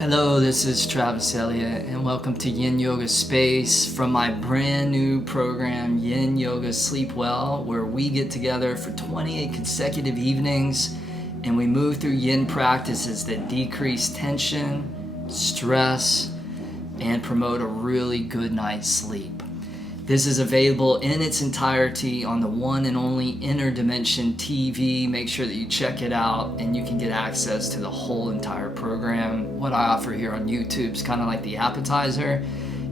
Hello, this is Travis Eliot, and welcome to Yin Yoga Space from my brand new program, Yin Yoga Sleep Well, where we get together for 28 consecutive evenings and we move through yin practices that decrease tension, stress, and promote a really good night's sleep. This is available in its entirety on the one and only Inner Dimension TV. Make sure that you check it out and you can get access to the whole entire program. What I offer here on YouTube is kind of like the appetizer.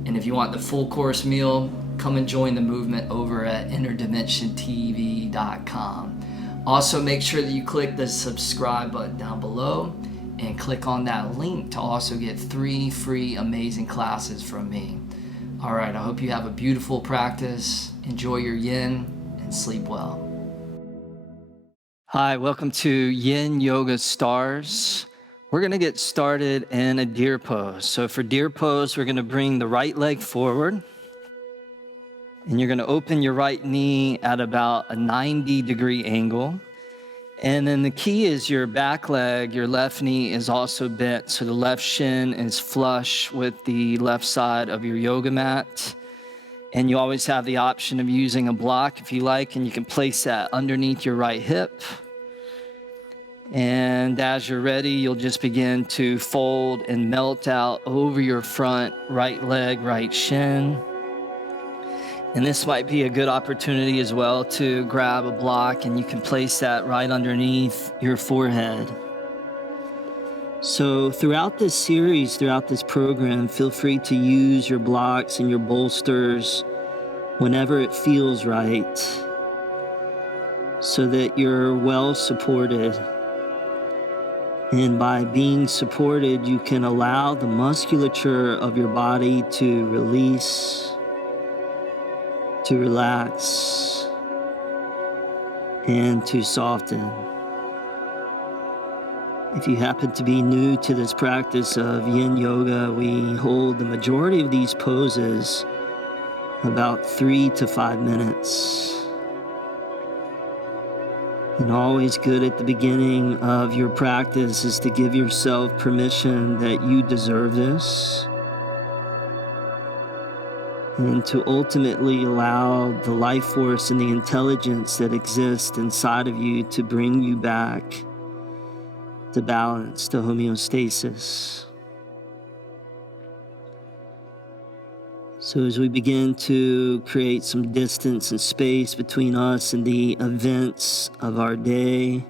And if you want the full course meal, come and join the movement over at interdimensiontv.com. Also, make sure that you click the subscribe button down below and click on that link to also get 3 free amazing classes from me. All right, I hope you have a beautiful practice. Enjoy your yin and sleep well. Hi, welcome to Yin Yoga Stars. We're going to get started in a deer pose. So for deer pose, we're going to bring the right leg forward. And you're going to open your right knee at about a 90-degree angle. And then the key is your back leg, your left knee is also bent, so the left shin is flush with the left side of your yoga mat. And you always have the option of using a block if you like, and you can place that underneath your right hip. And as you're ready, you'll just begin to fold and melt out over your front right leg, right shin. And this might be a good opportunity as well to grab a block, and you can place that right underneath your forehead. So throughout this series, throughout this program, feel free to use your blocks and your bolsters whenever it feels right, so that you're well supported. And by being supported, you can allow the musculature of your body to release, to relax, and to soften. If you happen to be new to this practice of Yin Yoga, we hold the majority of these poses about 3 to 5 minutes. And always good at the beginning of your practice is to give yourself permission that you deserve this, and to ultimately allow the life force and the intelligence that exists inside of you to bring you back to balance, to homeostasis. So as we begin to create some distance and space between us and the events of our day,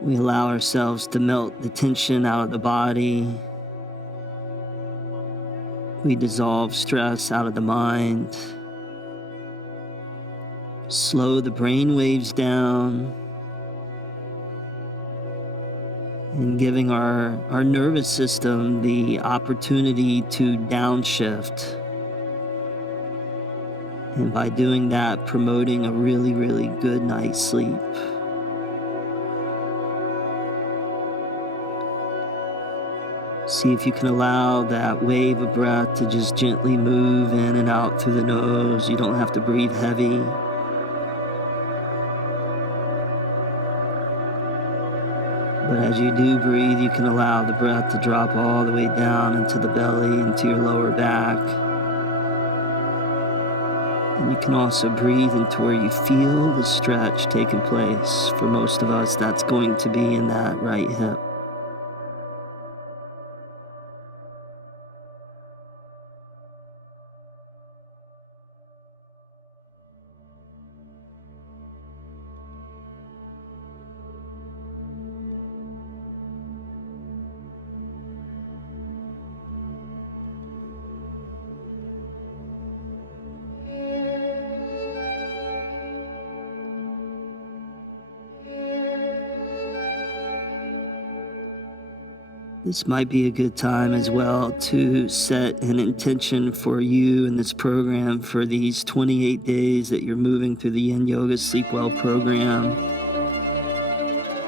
we allow ourselves to melt the tension out of the body. We dissolve stress out of the mind, slow the brain waves down, and giving our nervous system the opportunity to downshift. And by doing that, promoting a really, really good night's sleep. See if you can allow that wave of breath to just gently move in and out through the nose. You don't have to breathe heavy. But as you do breathe, you can allow the breath to drop all the way down into the belly, into your lower back. And you can also breathe into where you feel the stretch taking place. For most of us, that's going to be in that right hip. This might be a good time as well to set an intention for you in this program for these 28 days that you're moving through the Yin Yoga Sleep Well program.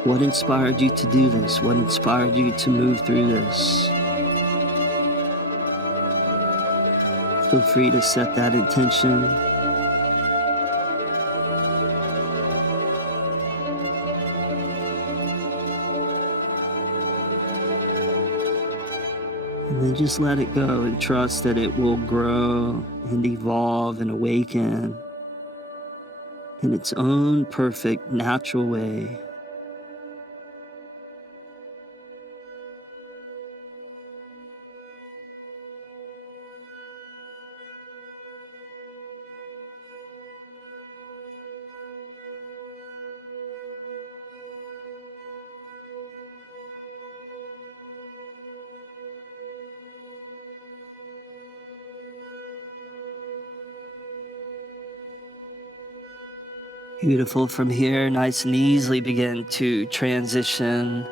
What inspired you to do this? What inspired you to move through this? Feel free to set that intention. And then just let it go and trust that it will grow and evolve and awaken in its own perfect, natural way. Beautiful. From here, nice and easily begin to transition.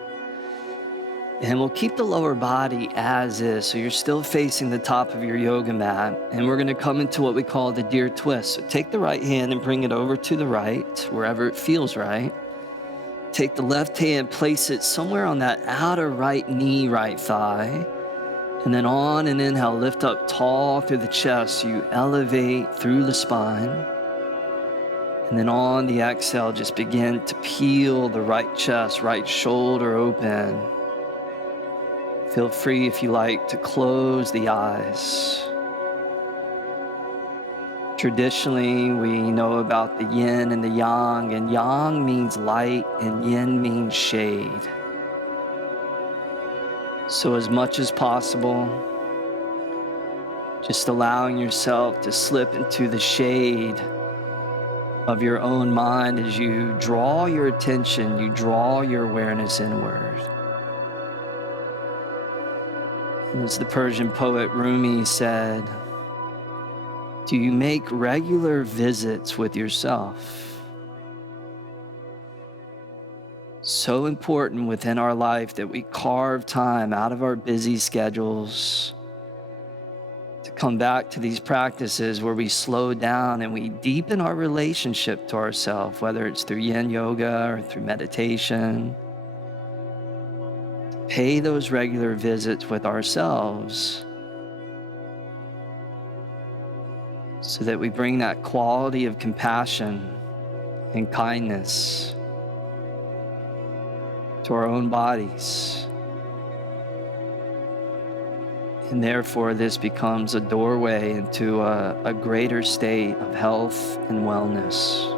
And we'll keep the lower body as is. So you're still facing the top of your yoga mat. And we're going to come into what we call the deer twist. So take the right hand and bring it over to the right, wherever it feels right. Take the left hand, place it somewhere on that outer right knee, right thigh. And then on an inhale, lift up tall through the chest. You elevate through the spine. And then on the exhale, just begin to peel the right chest, right shoulder open. Feel free, if you like, to close the eyes. Traditionally, we know about the yin and the yang, and yang means light and yin means shade. So as much as possible, just allowing yourself to slip into the shade of your own mind as you draw your attention, you draw your awareness inward. And as the Persian poet Rumi said, do you make regular visits with yourself? So important within our life that we carve time out of our busy schedules to come back to these practices where we slow down and we deepen our relationship to ourselves, whether it's through Yin Yoga or through meditation. Pay those regular visits with ourselves so that we bring that quality of compassion and kindness to our own bodies. And therefore, this becomes a doorway into a greater state of health and wellness.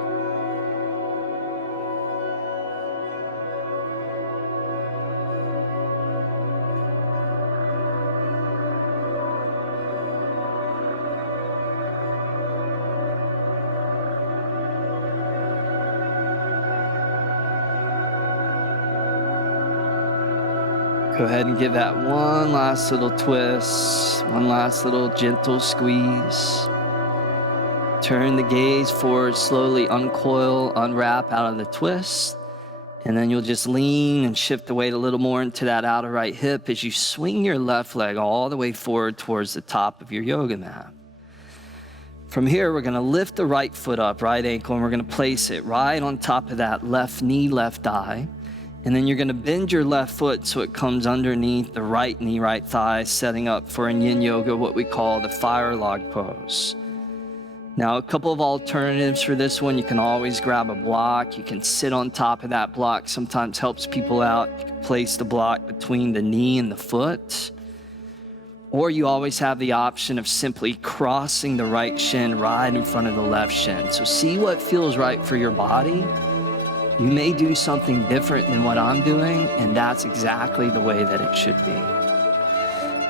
Go ahead and give that one last little twist, one last little gentle squeeze. Turn the gaze forward, slowly uncoil, unwrap out of the twist. And then you'll just lean and shift the weight a little more into that outer right hip as you swing your left leg all the way forward towards the top of your yoga mat. From here, we're going to lift the right foot up, right ankle, and we're going to place it right on top of that left knee, left thigh. And then you're going to bend your left foot so it comes underneath the right knee, right thigh, setting up for in Yin Yoga what we call the fire log pose. Now, a couple of alternatives for this one. You can always grab a block. You can sit on top of that block. Sometimes helps people out. You can place the block between the knee and the foot. Or you always have the option of simply crossing the right shin right in front of the left shin. So see what feels right for your body. You may do something different than what I'm doing, and that's exactly the way that it should be.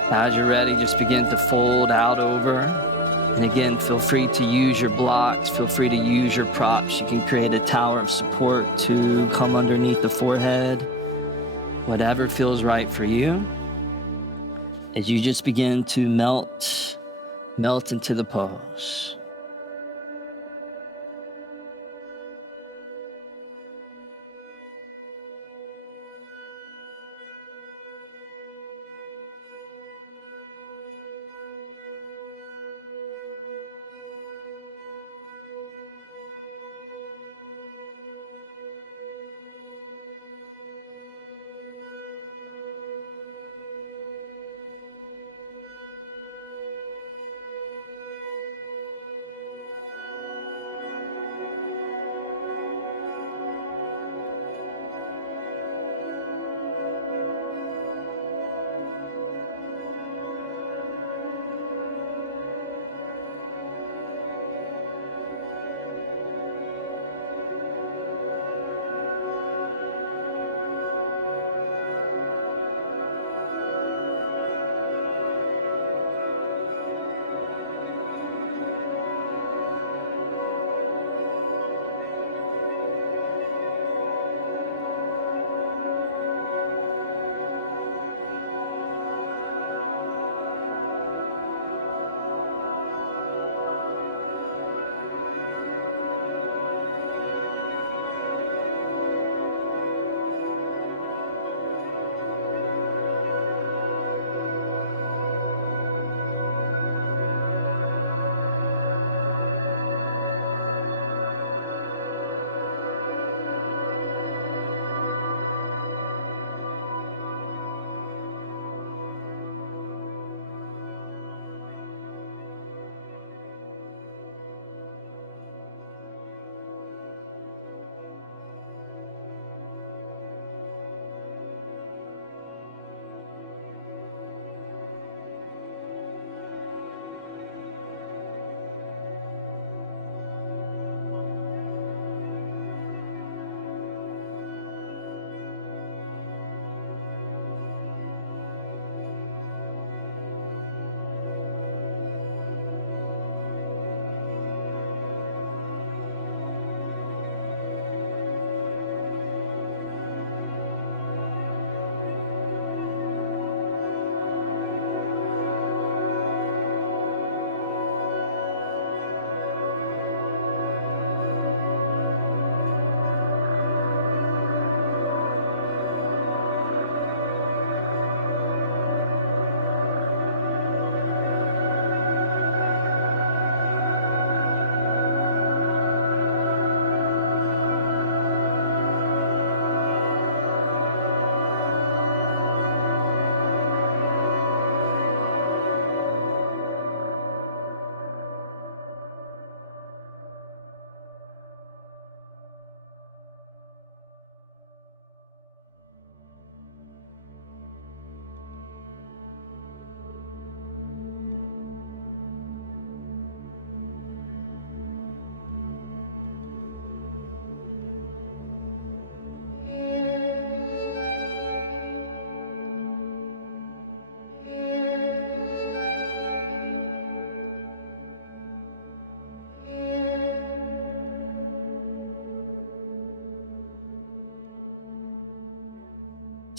As you're ready, just begin to fold out over. And again, feel free to use your blocks, feel free to use your props. You can create a tower of support to come underneath the forehead, whatever feels right for you. As you just begin to melt into the pose.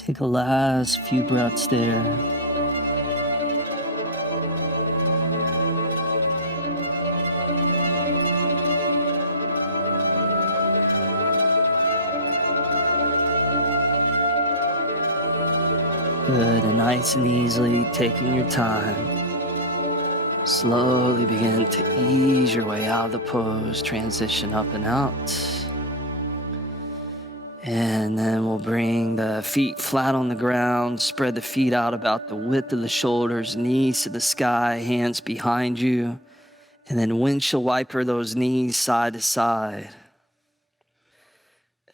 Take a last few breaths there. Good, and nice and easily taking your time. Slowly begin to ease your way out of the pose, transition up and out. And then we'll bring the feet flat on the ground, spread the feet out about the width of the shoulders, knees to the sky, hands behind you. And then windshield wiper those knees side to side.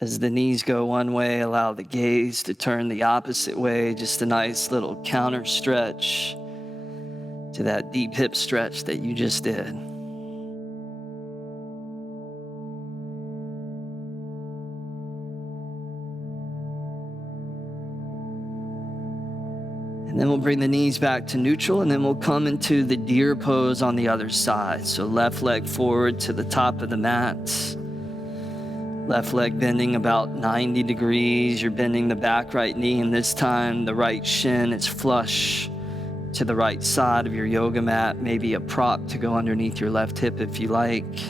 As the knees go one way, allow the gaze to turn the opposite way. Just a nice little counter stretch to that deep hip stretch that you just did. And then we'll bring the knees back to neutral, and then we'll come into the deer pose on the other side. So left leg forward to the top of the mat. Left leg bending about 90 degrees. You're bending the back right knee, and this time the right shin is flush to the right side of your yoga mat. Maybe a prop to go underneath your left hip if you like.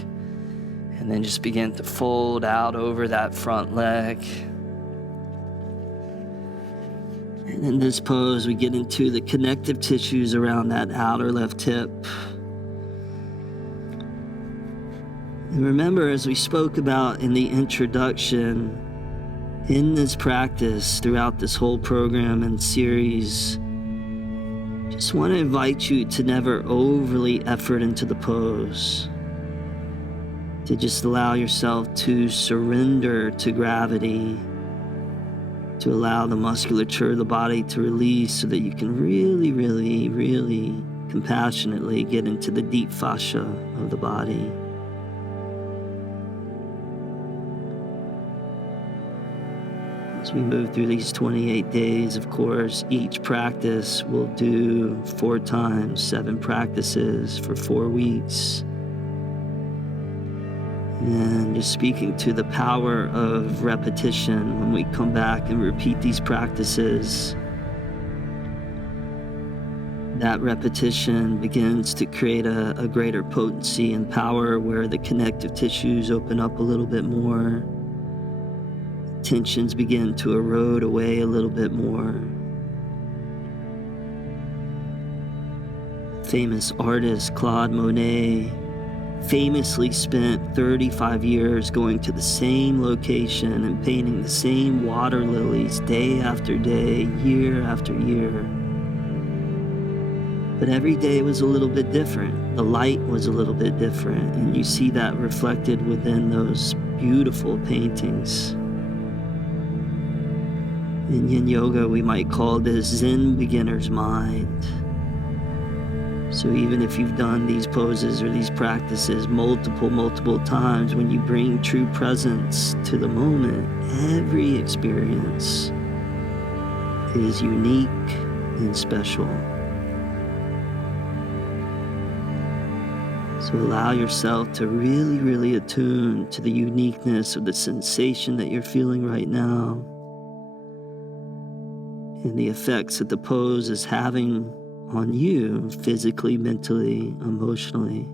And then just begin to fold out over that front leg. And in this pose, we get into the connective tissues around that outer left hip. And remember, as we spoke about in the introduction, in this practice, throughout this whole program and series, just want to invite you to never overly effort into the pose. To just allow yourself to surrender to gravity, to allow the musculature of the body to release so that you can really, really, really compassionately get into the deep fascia of the body. As we move through these 28 days, of course, each practice we'll do 4 times, 7 practices for 4 weeks. And just speaking to the power of repetition when we come back and repeat these practices, that repetition begins to create a greater potency and power where the connective tissues open up a little bit more. Tensions begin to erode away a little bit more. Famous artist Claude Monet famously spent 35 years going to the same location and painting the same water lilies day after day, year after year. But every day was a little bit different. The light was a little bit different, and you see that reflected within those beautiful paintings. In Yin Yoga, we might call this Zen beginner's mind. So even if you've done these poses or these practices multiple times, when you bring true presence to the moment, every experience is unique and special. So allow yourself to really, really attune to the uniqueness of the sensation that you're feeling right now and the effects that the pose is having on you physically, mentally, emotionally.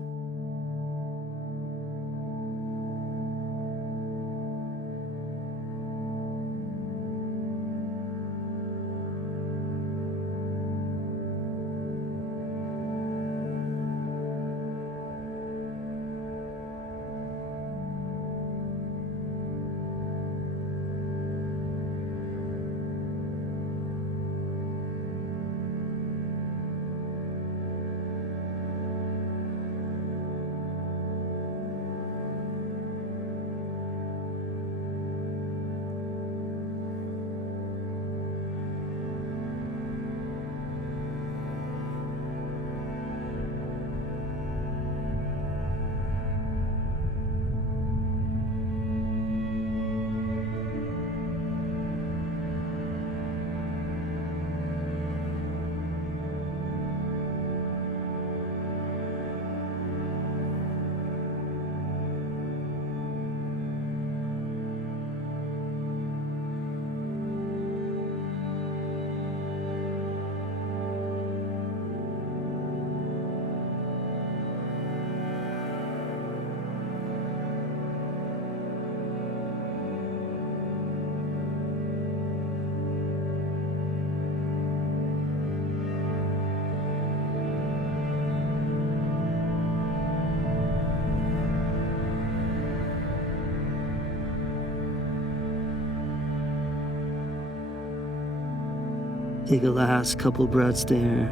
Take a last couple breaths there.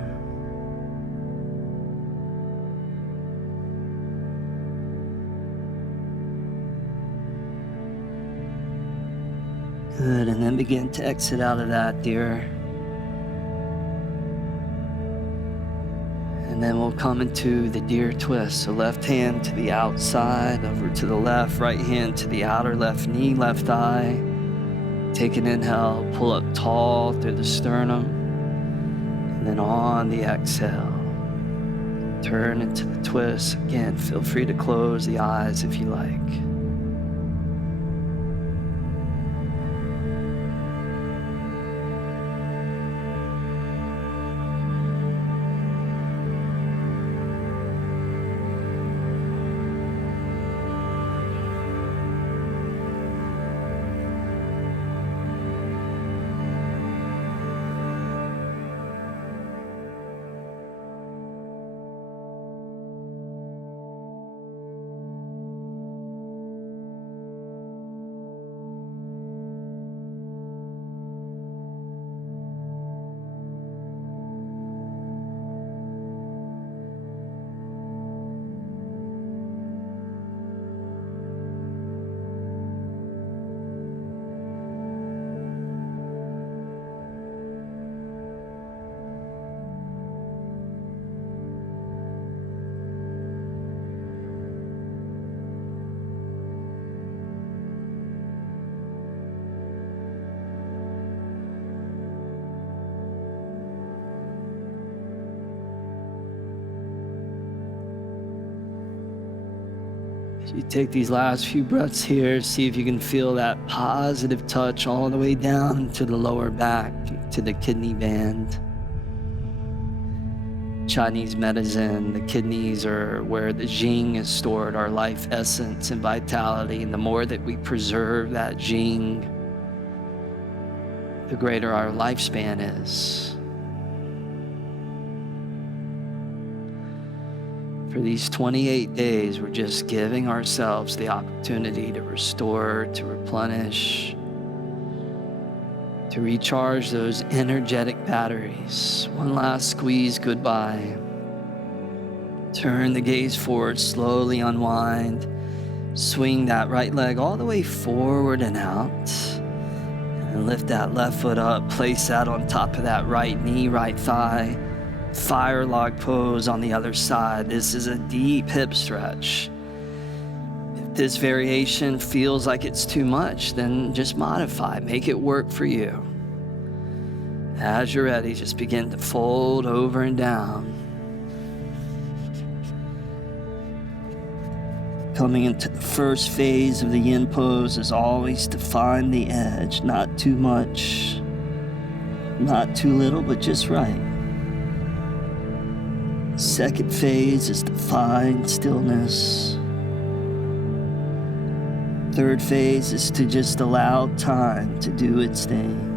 Good, and then begin to exit out of that, dear. And then we'll come into the deer twist. So left hand to the outside, over to the left, right hand to the outer, left knee, left thigh. Take an inhale, pull up tall through the sternum. And then on the exhale, turn into the twist. Again, feel free to close the eyes if you like. As you take these last few breaths here, see if you can feel that positive touch all the way down to the lower back, to the kidney band. Chinese medicine, the kidneys are where the Jing is stored, our life essence and vitality. And the more that we preserve that Jing, the greater our lifespan is. For these 28 days, we're just giving ourselves the opportunity to restore, to replenish, to recharge those energetic batteries. One last squeeze goodbye. Turn the gaze forward, slowly unwind. Swing that right leg all the way forward and out. And lift that left foot up, place that on top of that right knee, right thigh. Fire log pose on the other side. This is a deep hip stretch. If this variation feels like it's too much, then just modify, make it work for you. As you're ready, just begin to fold over and down. Coming into the first phase of the yin pose is always to find the edge, not too much, not too little, but just right. Second phase is to find stillness. Third phase is to just allow time to do its thing.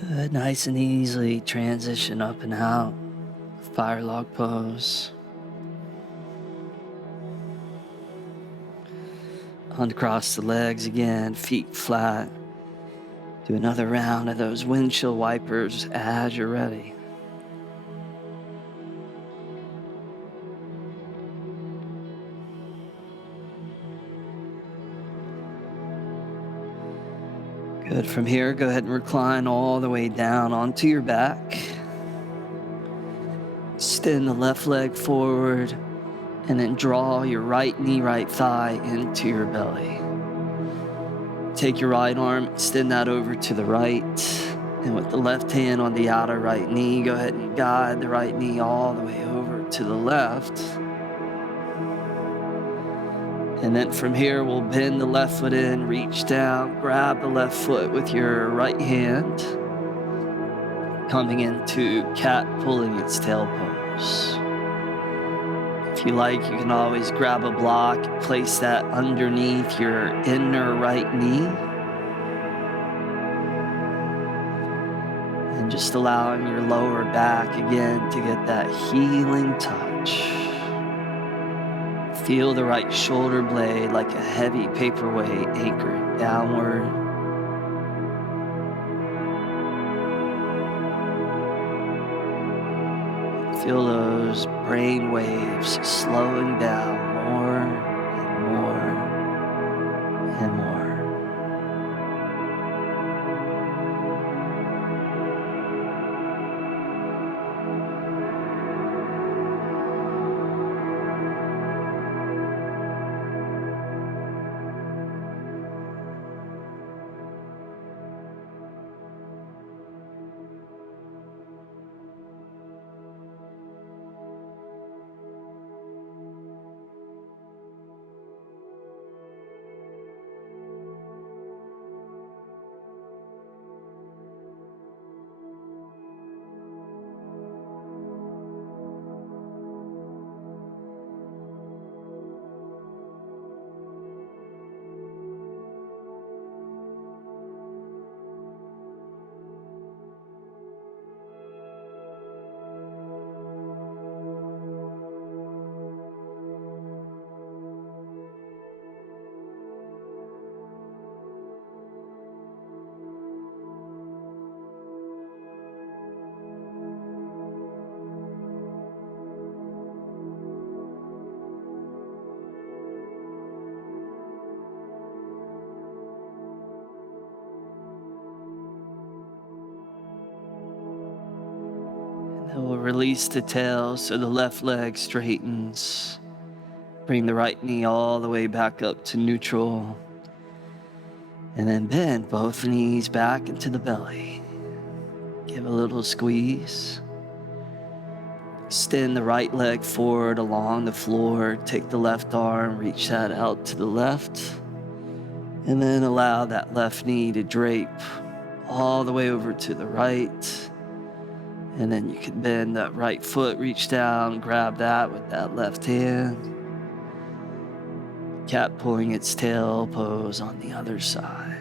Good, nice and easily transition up and out. Fire log pose. Uncross the legs again, feet flat. Do another round of those windshield wipers as you're ready. Good. From here, go ahead and recline all the way down onto your back. Extend the left leg forward and then draw your right knee, right thigh into your belly. Take your right arm, extend that over to the right. And with the left hand on the outer right knee, go ahead and guide the right knee all the way over to the left. And then from here, we'll bend the left foot in, reach down, grab the left foot with your right hand, coming into cat pulling its tail pose. If you like, you can always grab a block, place that underneath your inner right knee, and just allowing your lower back again to get that healing touch. Feel the right shoulder blade like a heavy paperweight anchored downward. Feel those brain waves slowing down more and more and more. And we'll release the tail so the left leg straightens. Bring the right knee all the way back up to neutral. And then bend both knees back into the belly. Give a little squeeze. Extend the right leg forward along the floor. Take the left arm, reach that out to the left. And then allow that left knee to drape all the way over to the right. And then you can bend that right foot, reach down, grab that with that left hand. Cat pulling its tail pose on the other side.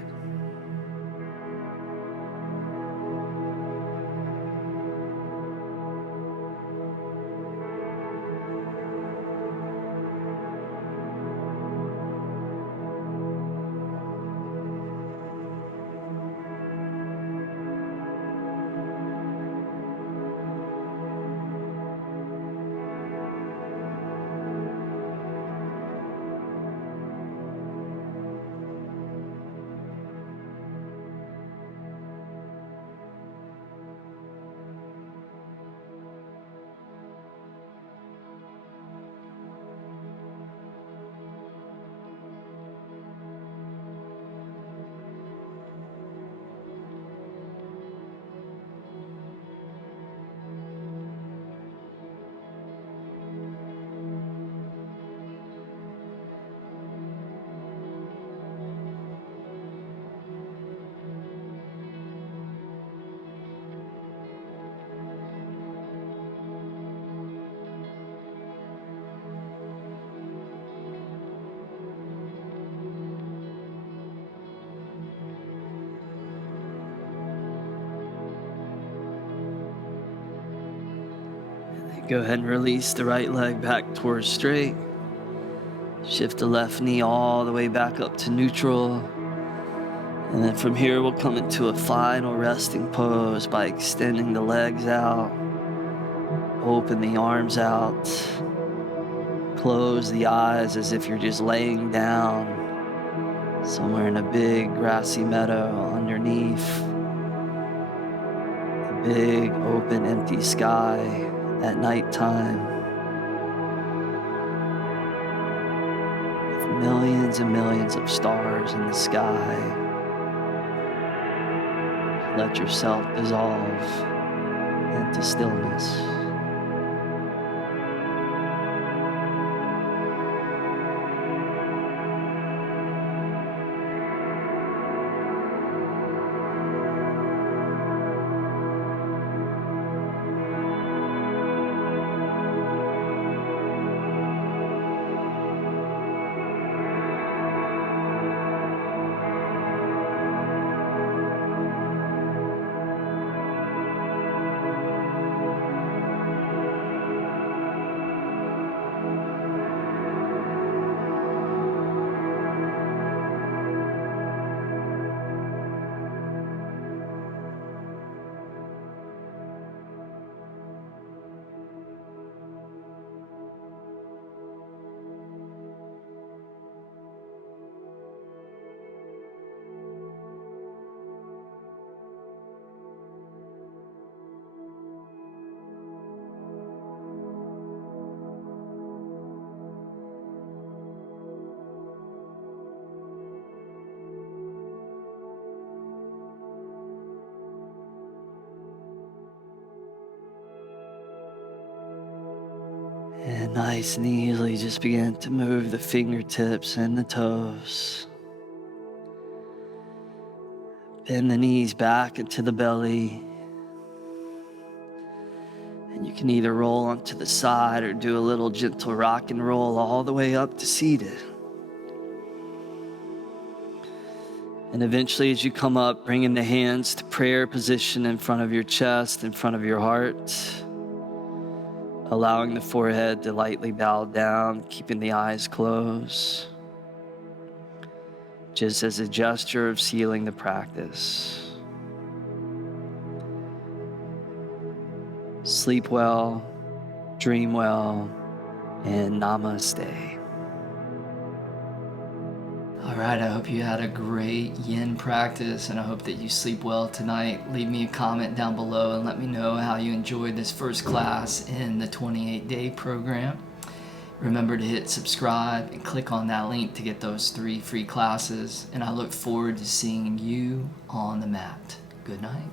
Go ahead and release the right leg back towards straight. Shift the left knee all the way back up to neutral. And then from here, we'll come into a final resting pose by extending the legs out. Open the arms out. Close the eyes as if you're just laying down somewhere in a big grassy meadow underneath the big open empty sky at nighttime, with millions and millions of stars in the sky. Let yourself dissolve into stillness. And nice and easily just begin to move the fingertips and the toes. Bend the knees back into the belly. And you can either roll onto the side or do a little gentle rock and roll all the way up to seated. And eventually as you come up, bringing the hands to prayer position in front of your chest, in front of your heart. Allowing the forehead to lightly bow down, keeping the eyes closed. Just as a gesture of sealing the practice. Sleep well, dream well, and namaste. All right, I hope you had a great yin practice, and I hope that you sleep well tonight. Leave me a comment down below and let me know how you enjoyed this first class in the 28-day program. Remember to hit subscribe and click on that link to get those 3 free classes, and I look forward to seeing you on the mat. Good night.